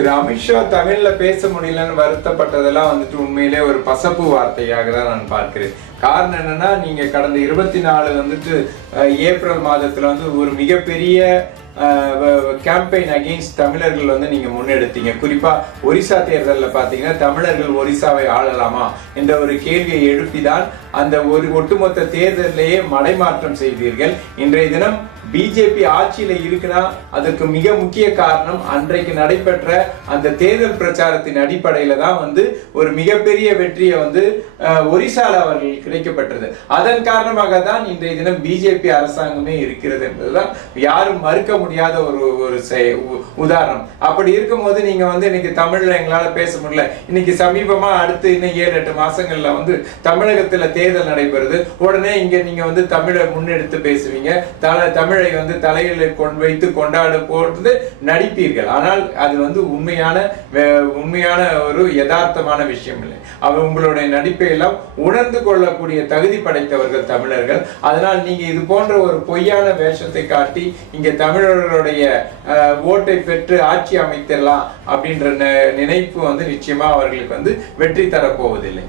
திரு அமித்ஷா தமிழ்ல பேச முடியலன்னு வருத்தப்பட்டதெல்லாம் வந்துட்டு உண்மையிலே ஒரு பசப்பு வார்த்தையாக தான் நான் பார்க்கிறேன். காரணம் என்னன்னா, நீங்க கடந்த 24 வந்துட்டு ஏப்ரல் மாதத்துல வந்து ஒரு மிகப்பெரிய கேம்பெயின் அகெயின்ஸ்ட் தமிழர்கள் வந்து நீங்க முன்னெடுத்தீங்க. குறிப்பா ஒரிசா தேர்தலில் பாத்தீங்கன்னா, தமிழர்கள் ஒரிசாவை ஆளலாமா என்ற ஒரு கேள்வியை எழுப்பிதான் அந்த ஒரு ஒட்டுமொத்த தேர்தலிலேயே மடைமாற்றம் செய்தீர்கள். இன்றைய தினம் பிஜேபி ஆட்சியில இருக்குன்னா அதற்கு மிக முக்கிய காரணம் அன்றைக்கு நடைபெற்ற அந்த தேர்தல் பிரச்சாரத்தின் அடிப்படையில தான் வந்து ஒரு மிகப்பெரிய வெற்றியை வந்து ஒரிசால அவர்கள் கிடைக்கப்பட்டது. அதன் காரணமாக தான் இன்றைய தினம் பிஜேபி அரசாங்கமே இருக்கிறது என்பதுதான் யாரும் மறுக்க முடியாத ஒரு உதாரணம். அப்படி இருக்கும்போது நீங்க வந்து இன்னைக்கு தமிழ்ல எங்களால பேச முடியல, இன்னைக்கு சமீபமா அடுத்து இன்னும் 7-8 மாசங்கள்ல வந்து தமிழகத்துல தேர்தல் நடைபெறுது, உடனே இங்க நீங்க வந்து தமிழை முன்னெடுத்து பேசுவீங்க, தமிழை வந்து தலையில வைத்து கொண்டாட போட்டு நடிப்பீர்கள். ஆனால் அது வந்து உண்மையான ஒரு யதார்த்தமான விஷயம் இல்லை. அவர் உங்களுடைய நடிப்பை எல்லாம் உணர்ந்து கொள்ளக்கூடிய தகுதி படைத்தவர்கள் தமிழர்கள். அதனால் நீங்க இது போன்ற ஒரு பொய்யான வேஷத்தை காட்டி இங்க தமிழர்களுடைய ஓட்டை பெற்று ஆட்சி அமைத்தரலாம் அப்படின்ற நினைப்பு வந்து நிச்சயமா அவர்களுக்கு வந்து வெற்றி தரப்போவதில்லை.